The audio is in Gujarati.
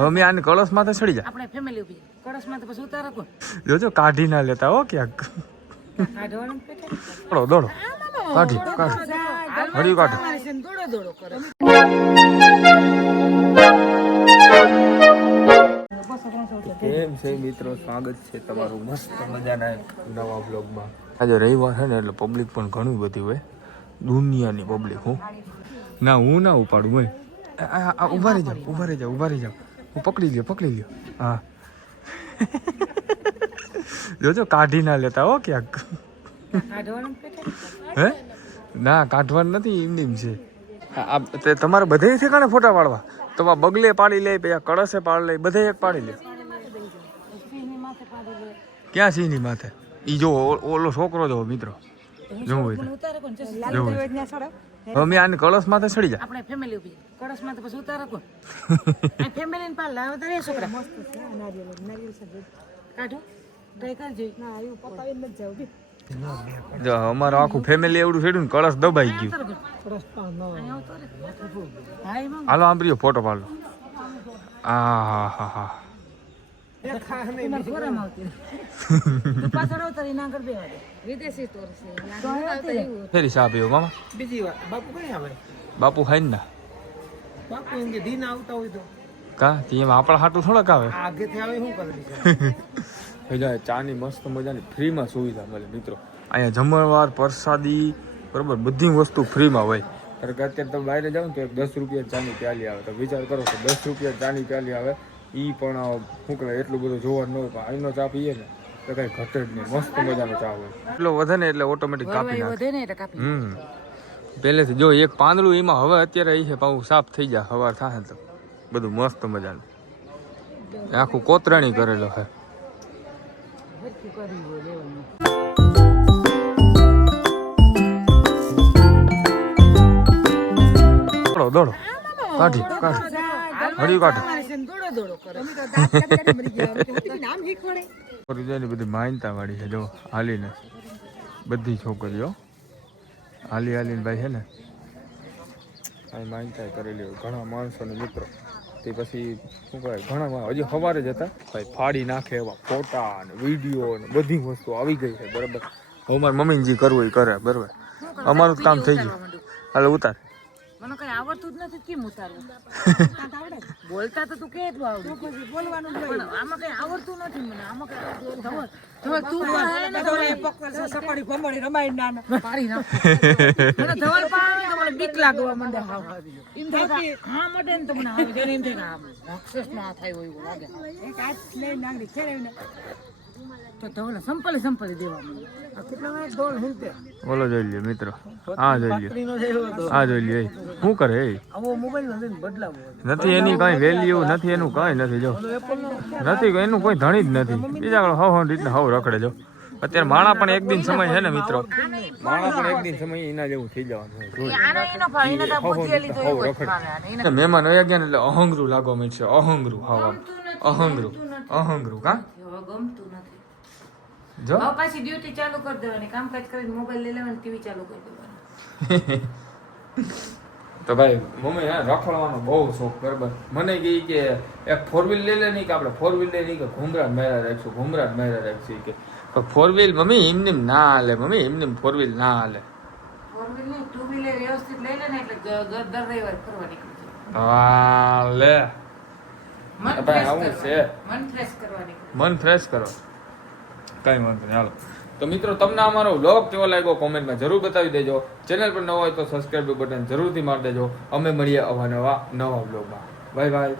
હવે મેં આને કળશ માથે ચડી જા. આપણે ફેમિલી ઊભી. કળશ માથે પછી ઉતારો કોણ? જોજો કાઢી ના લેતા હો ક્યાંક. દોડો દોડો. કાઢી કાઢી. હરી કાઢો. દોડો દોડો કરે કેમ છે મિત્રો? સ્વાગત છે તમારું મસ્ત મજાના નવા બ્લોગમાં આજે રવિવાર છે ને એટલે પબ્લિક પણ ઘણી બધી હોય. દુનિયાની પબ્લિક હું. ના હું ના ઉપાડું હોય ઊભા રહી જાઓ ઊભા રહી જાઓ ઊભા રહી જાઓ હું પકડી લ્યો પકડી લ્યો. હા. જોજો કાઢી ના લેતા હો ક્યાંક. હે? ના કાઢવાનું નથી એમની એમ છે. આ- આ તે તમારે બધે ઠેકાણે ફોટા પાડવા. તમારે બગલે પાડી લે પછી આ કળશે પાડી લે બધે એક પાડી લે. ક્યાં છે એની સિંહની માથે? ઈ જો ઓલો છોકરો જો મિત્રો. જોવું હોય તો. જોવું હોય તો. હવે મેં આને કળશ માથે ચડી જા. આપણે ફેમિલી ઊભી. કળશમાં તો પછી ઉતારો કોણ? આ ફેમિલી ને પાલ લાવે તારે છોકરા. મસ્ત છે નારિયેલ નારિયેલ છે કાઢો? ટ્રાય કરજો. ના એવું પતાવી ન જાવ જો અમારું આખું ફેમિલી એવડું છેડ્યું ને કળશ દબાઈ ગયું. હાલો આંબરીઓ ફોટો પાડો આ હા હા હા ફેરી ચા પીવો મામા. બીજી વાત બાપુ કઈ આવે? બાપુ ખાઈ ને. બાપુ એમ કે દિન આવતા હોય તો. કા? તે એમાં આપણા હાટું થોડાક આવે. થી આવે શું કરે એટલે ચાની મસ્ત મજાની ફ્રીમાં સુવિધા મળે મિત્રો. અહીંયા જમણવાર પ્રસાદી બરોબર બધી વસ્તુ ફ્રીમાં હોય. કારણ કે અત્યારે તમે બહાર જાઓ ને તો એક દસ રૂપિયા ચાની પ્યાલી આવે. તો વિચાર કરો કે દસ રૂપિયા ચાની પ્યાલી આવે એ પણ શું કહેવાય એટલું બધું જોવા ન હોય પણ અહીંનો ચા પીએ ને તો કઈ ઘટે જ નહીં. મસ્ત મજાનો ચા હોય. એટલો વધે ને એટલે ઓટોમેટિક કાપી વધે ને એટલે કાપી હમ. પહેલેથી જો એક પાંદડું એમાં હવે અત્યારે એ છે પાછું સાફ થઈ જાય સવાર થાય તો. બધું મસ્ત મજાનું. આખું કોતરણી કરેલો છે. લેવાનું. દોડો દોડો. કાઢી કાઢી. હળી કાઢો. બધી માનતા વાળી છે જો હાલીને. બધી છોકરીઓ. હાલી હાલીને ભાઈ છે ને આ માનતા કરેલી હોય. ઘણા માણસોને મિત્રો તે પછી શું કહેવાય ઘણા હજી સવારે જ હતા. ભાઈ ફાડી નાખે એવા ફોટા ને વીડિયો ને બધી વસ્તુ આવી ગઈ છે બરાબર. હું મારી મમ્મીને જે કરવું એ કરે બરાબર. અમારું જ કામ થઈ ગયું. હાલે ઉતાર. મને કઈ આવડતું જ નથી કેમ ઉતારવું? બોલતા તો તું કેટલું આવડે. બોલવાનું પણ આમાં કઈ આવડતું નથી મને આમાં કઈ ખબર. ધવલ, તું ને ભમણી રમાઈ ના પાડી નાખ. મને ધવલ પાડે તો મને બીક લાગવા માંડે હાવ. એમ થાય હા મટે ને એમ થાય કે આ રાક્ષસ થાય હોય લાગે. એક હાથ લઈ નાખી ખેલાવીને તો ધવલ સંપલે સંપલે દેવા માંડે. કેટલા વાર ડોલ જોઈ લ્યો મિત્રો. હા જોઈ લ્યો. હા જોઈ શું કરે એ? આવો મોબાઈલ નથી બદલાવો નથી એની કઈ વેલ્યુ નથી એનું કઈ નથી જો. નથી એનું કોઈ ધણી જ નથી. બીજા હવ હવ રીતના હવ રખડે જો. અત્યારે માણા પણ એક દિન સમય છે ને મિત્રો. માણા પણ એક દિન સમય એના જેવું થઈ જવાનું હવ હવ હવ મહેમાન વયા ગયા ને એટલે અહંગરું લાગવા માંડશે. અહંગરું હા આમ. અહંગરું. અહંગરું કા? હવે જો. પાછી ડ્યુટી ચાલુ કરી દેવાની. કામકાજ કરીને મોબાઈલ લઈ લેવાની ટીવી ચાલુ કરી દેવાની. તો ભાઈ મમ્મી હા રખડવાનો બહુ શોખ બરાબર. મને કહે કે એક ફોર વ્હીલ લઈ લે નહીં કે આપણે ફોર વ્હીલ લઈ નહીં કે ઘૂમરા મેરા રાખશું ઘૂમરા મેરા રાખશું કે. કે ફોર વ્હીલ મમ્મી એમને ના હાલે મમ્મી એમને ફોર વ્હીલ ના હાલે. મન ફ્રેશ કરો. કઈ વાંધો નહીં હાલો. તો મિત્રો, તમને અમારો વ્લોગ કેવો લાગ્યો કોમેન્ટમાં જરૂર બતાવી દેજો. ચેનલ પર ન હોય તો સબસ્ક્રાઈબ બટન જરૂરથી મારી દેજો. અમે મળીએ અવા નવા નવા વ્લોગમાં બાય બાય